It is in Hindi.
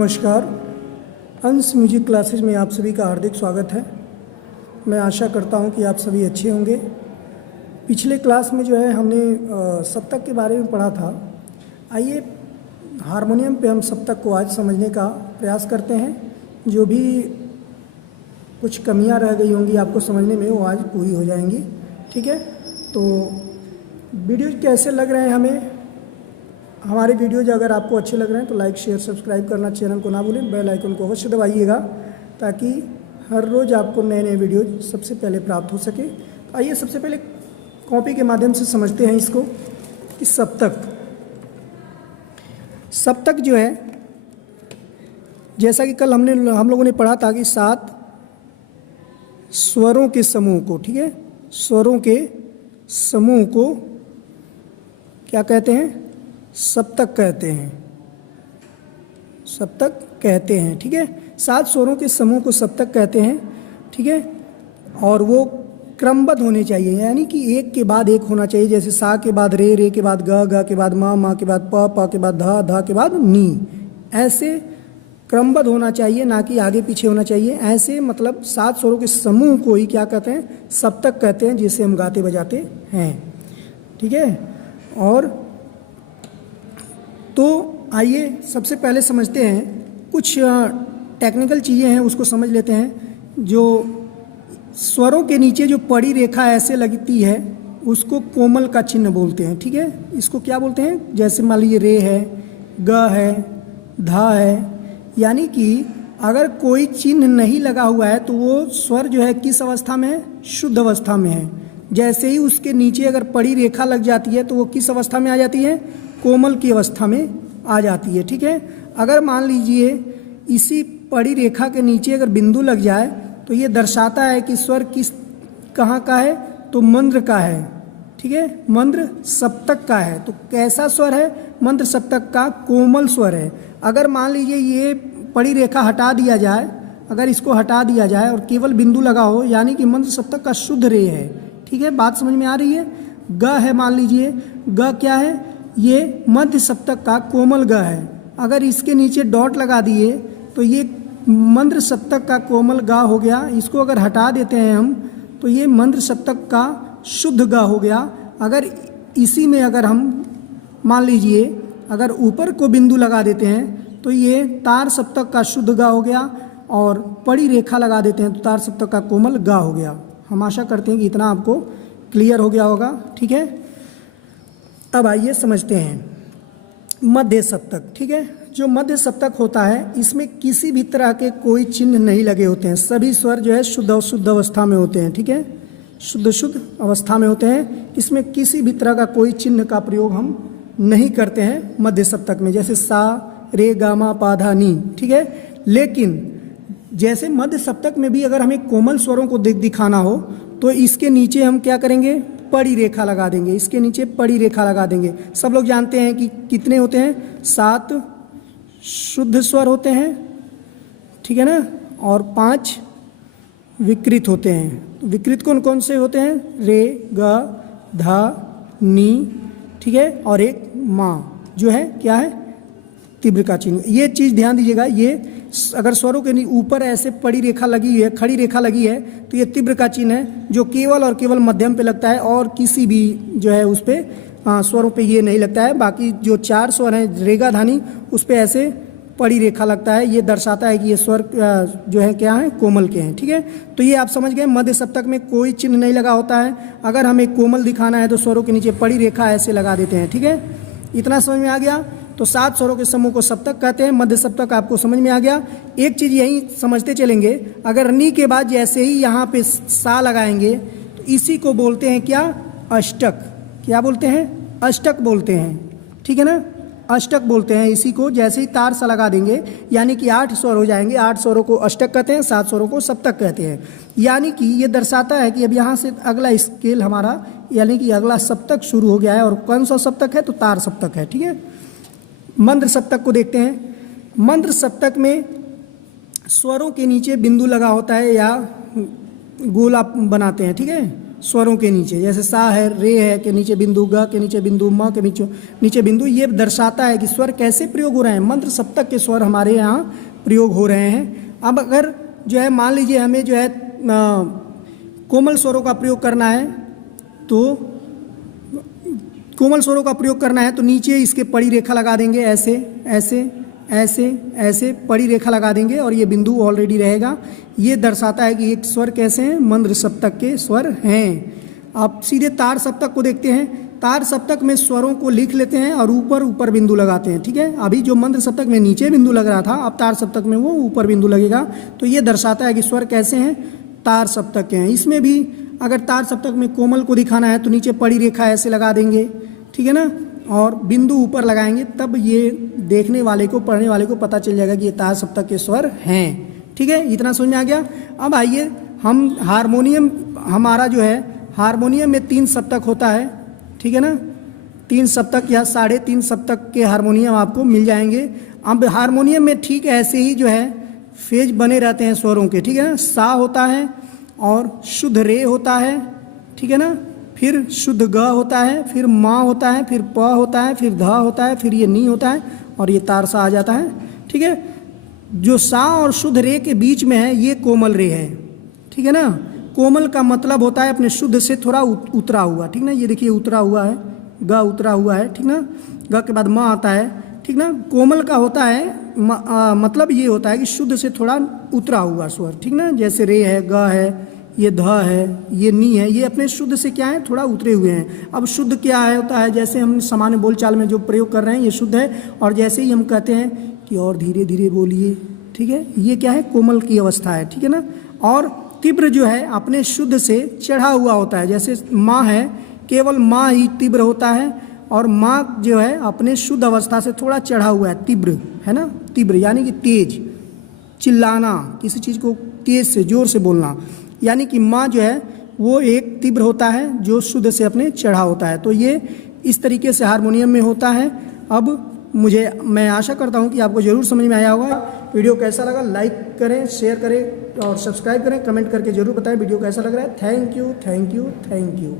नमस्कार। अंश म्यूजिक क्लासेस में आप सभी का हार्दिक स्वागत है। मैं आशा करता हूं कि आप सभी अच्छे होंगे। पिछले क्लास में जो है हमने सप्तक के बारे में पढ़ा था। आइए हारमोनियम पे हम सप्तक को आज समझने का प्रयास करते हैं। जो भी कुछ कमियां रह गई होंगी आपको समझने में, वो आज पूरी हो जाएंगी। ठीक है, तो वीडियो कैसे लग रहे हैं हमें? हमारे वीडियोज अगर आपको अच्छे लग रहे हैं तो लाइक शेयर सब्सक्राइब करना चैनल को ना भूलें। बेल आइकन को अवश्य दबाइएगा ताकि हर रोज़ आपको नए नए वीडियो सबसे पहले प्राप्त हो सके। तो आइए सबसे पहले कॉपी के माध्यम से समझते हैं इसको कि सप्तक जो है, जैसा कि कल हम लोगों ने पढ़ा था कि 7 स्वरों के समूह को, ठीक है, स्वरों के समूह को क्या कहते हैं? सप्तक कहते हैं। सप्तक कहते हैं, ठीक है। 7 स्वरों के समूह को सप्तक कहते हैं, ठीक है। और वो क्रमबद्ध होने चाहिए, यानी कि एक के बाद एक होना चाहिए। जैसे सा के बाद रे, रे के बाद ग, ग के बाद मा, मा के बाद प, प के बाद ध, ध के बाद नी। ऐसे क्रमबद्ध होना चाहिए, ना कि आगे पीछे होना चाहिए। ऐसे मतलब 7 स्वरों के समूह को ही क्या कहते हैं? सप्तक कहते हैं, जिसे हम गाते बजाते हैं, ठीक है। और तो आइए सबसे पहले समझते हैं, कुछ टेक्निकल चीज़ें हैं उसको समझ लेते हैं। जो स्वरों के नीचे जो पड़ी रेखा ऐसे लगती है उसको कोमल का चिन्ह बोलते हैं, ठीक है। इसको क्या बोलते हैं? जैसे मान लीजिए रे है, ग है, धा है, यानी कि अगर कोई चिन्ह नहीं लगा हुआ है तो वो स्वर जो है किस अवस्था में है? शुद्ध अवस्था में है। जैसे ही उसके नीचे अगर पड़ी रेखा लग जाती है तो वो किस अवस्था में आ जाती है? कोमल की अवस्था में आ जाती है, ठीक है। अगर मान लीजिए इसी पड़ी रेखा के नीचे अगर बिंदु लग जाए तो ये दर्शाता है कि स्वर कहाँ का है? तो मंद्र का है, ठीक है, मंद्र सप्तक का है। तो कैसा स्वर है? मंद्र सप्तक का कोमल स्वर है। अगर मान लीजिए ये पड़ी रेखा हटा दिया जाए, अगर इसको हटा दिया जाए और केवल बिंदु लगा हो, यानी कि मंद्र सप्तक का शुद्ध रे है, ठीक है। बात समझ में आ रही है? ग है, मान लीजिए ग क्या है? ये मध्य सप्तक का कोमल ग है। अगर इसके नीचे डॉट लगा दिए तो ये मंद्र सप्तक का कोमल गा हो गया। इसको अगर हटा देते हैं हम तो ये मंद्र सप्तक का शुद्ध गा हो गया। अगर इसी में अगर हम मान लीजिए अगर ऊपर को बिंदु लगा देते हैं तो ये तार सप्तक का शुद्ध गा हो गया, और पड़ी रेखा लगा देते हैं तो तार सप्तक का कोमल गा हो गया। हम आशा करते हैं कि इतना आपको क्लियर हो गया होगा, ठीक है। अब आइए समझते हैं मध्य सप्तक, ठीक है। जो मध्य सप्तक होता है इसमें किसी भी तरह के कोई चिन्ह नहीं लगे होते हैं। सभी स्वर जो है शुद्ध अवस्था में होते हैं, ठीक है, शुद्ध अवस्था में होते हैं। इसमें किसी भी तरह का कोई चिन्ह का प्रयोग हम नहीं करते हैं मध्य सप्तक में, जैसे सा, रे, गा, मा, पा, धा, नी, ठीक है। लेकिन जैसे मध्य सप्तक में भी अगर हमें कोमल स्वरों को दिखाना हो तो इसके नीचे हम क्या करेंगे? पड़ी रेखा लगा देंगे। इसके नीचे पड़ी रेखा लगा देंगे। सब लोग जानते हैं कि कितने होते हैं? 7 शुद्ध स्वर होते हैं, ठीक है ना, और 5 विकृत होते हैं। विकृत कौन कौन से होते हैं? रे, ग, धा, नी, ठीक है, और एक मा जो है क्या है? तीव्र का चिन्ह। ये चीज़ ध्यान दीजिएगा, ये अगर स्वरों के ऊपर ऐसे पड़ी रेखा लगी हुई है, खड़ी रेखा लगी है, तो ये तीव्र का चिन्ह है, जो केवल और केवल मध्यम पे लगता है और किसी भी जो है उस पर स्वरों पे ये नहीं लगता है। बाकी जो 4 स्वर हैं रेगा धानी, उस पर ऐसे पड़ी रेखा लगता है। ये दर्शाता है कि ये स्वर जो है क्या है? कोमल के हैं, ठीक है। तो ये आप समझ गए, मध्य सप्तक में कोई चिन्ह नहीं लगा होता है। अगर हमें कोमल दिखाना है तो स्वरों के नीचे पड़ी रेखा ऐसे लगा देते हैं, ठीक है। इतना समझ में आ गया? तो 7 स्वरों के समूह को सप्तक कहते हैं। मध्य सप्तक आपको समझ में आ गया। एक चीज़ यही समझते चलेंगे, अगर नी के बाद जैसे ही यहाँ पे सा लगाएंगे तो इसी को बोलते हैं क्या? अष्टक। क्या बोलते हैं? अष्टक बोलते हैं, ठीक है ना, अष्टक बोलते हैं इसी को। जैसे ही तार सा लगा देंगे यानी कि 8 स्वर हो जाएंगे। 8 स्वरों को अष्टक कहते हैं, 7 स्वरों को सप्तक कहते हैं। यानी कि ये दर्शाता है कि अब यहाँ से अगला स्केल हमारा, यानी कि अगला सप्तक शुरू हो गया है। और कौन सा सप्तक है? तो तार सप्तक है, ठीक है। मंद्र सप्तक को देखते हैं। मंद्र सप्तक में स्वरों के नीचे बिंदु लगा होता है या गोला बनाते हैं, ठीक है, स्वरों के नीचे, जैसे सा है, रे है के नीचे बिंदु, ग के नीचे बिंदु, म के नीचे बिंदु। ये दर्शाता है कि स्वर कैसे प्रयोग हो रहे हैं, मंत्र सप्तक के स्वर हमारे यहाँ प्रयोग हो रहे हैं। अब अगर जो है मान लीजिए हमें जो है कोमल स्वरों का प्रयोग करना है, तो कोमल स्वरों का प्रयोग करना है तो नीचे इसके पड़ी रेखा लगा देंगे, ऐसे ऐसे ऐसे ऐसे पड़ी रेखा लगा देंगे और ये बिंदु ऑलरेडी रहेगा। ये दर्शाता है कि ये स्वर कैसे हैं, मंद्र सप्तक के स्वर हैं। आप सीधे तार सप्तक को देखते हैं, तार सप्तक में स्वरों को लिख लेते हैं और ऊपर ऊपर बिंदु लगाते हैं, ठीक है। अभी जो मंद्र सप्तक में नीचे बिंदु लग रहा था, अब तार सप्तक में वो ऊपर बिंदु लगेगा। तो ये दर्शाता है कि स्वर कैसे हैं, तार सप्तक के हैं। इसमें भी अगर तार सप्तक में कोमल को दिखाना है तो नीचे पड़ी रेखा ऐसे लगा देंगे, ठीक है ना, और बिंदु ऊपर लगाएंगे, तब ये देखने वाले को, पढ़ने वाले को पता चल जाएगा कि ये तार सप्तक के स्वर हैं, ठीक है। इतना समझ में आ गया। अब आइए हम हारमोनियम, हमारा जो है हारमोनियम में 3 सप्तक होता है, ठीक है ना, 3 सप्तक या 3.5 सप्तक के हारमोनियम आपको मिल जाएंगे। अब हारमोनियम में ठीक ऐसे ही जो है फेज बने रहते हैं स्वरों के, ठीक है ना। सा होता है और शुद्ध रे होता है, ठीक है ना, फिर शुद्ध ग होता है, फिर माँ होता है, फिर प होता है, फिर ध होता है, फिर ये नी होता है और ये तार सा आ जाता है, ठीक है। जो सा और शुद्ध रे के बीच में है ये कोमल रे है, ठीक है ना। कोमल का मतलब होता है अपने शुद्ध से थोड़ा उतरा हुआ, ठीक ना। ये देखिए उतरा हुआ है, ग उतरा हुआ है, ठीक ना, ग के बाद माँ आता है, ठीक ना। कोमल का होता है मतलब ये होता है कि शुद्ध से थोड़ा उतरा हुआ स्वर, ठीक ना। जैसे रे है, ग है, ये ध है, ये नी है, ये अपने शुद्ध से क्या है, थोड़ा उतरे हुए हैं। अब शुद्ध क्या है होता है, जैसे हम सामान्य बोलचाल में जो प्रयोग कर रहे हैं ये शुद्ध है, और जैसे ही हम कहते हैं कि और धीरे धीरे बोलिए, ठीक है, ये क्या है, कोमल की अवस्था है, ठीक है ना। और तीव्र जो है अपने शुद्ध से चढ़ा हुआ होता है, जैसे माँ है, केवल माँ ही तीव्र होता है, और माँ जो है अपने शुद्ध अवस्था से थोड़ा चढ़ा हुआ है, तीव्र है ना। तीव्र यानी कि तेज, चिल्लाना, किसी चीज़ को तेज से जोर से बोलना, यानी कि माँ जो है वो एक तीव्र होता है जो शुद्ध से अपने चढ़ा होता है। तो ये इस तरीके से हारमोनियम में होता है। अब मैं आशा करता हूँ कि आपको ज़रूर समझ में आया होगा। वीडियो कैसा लगा लाइक करें, शेयर करें और सब्सक्राइब करें, कमेंट करके ज़रूर बताएं वीडियो कैसा लग रहा है। Thank you, thank you, thank you.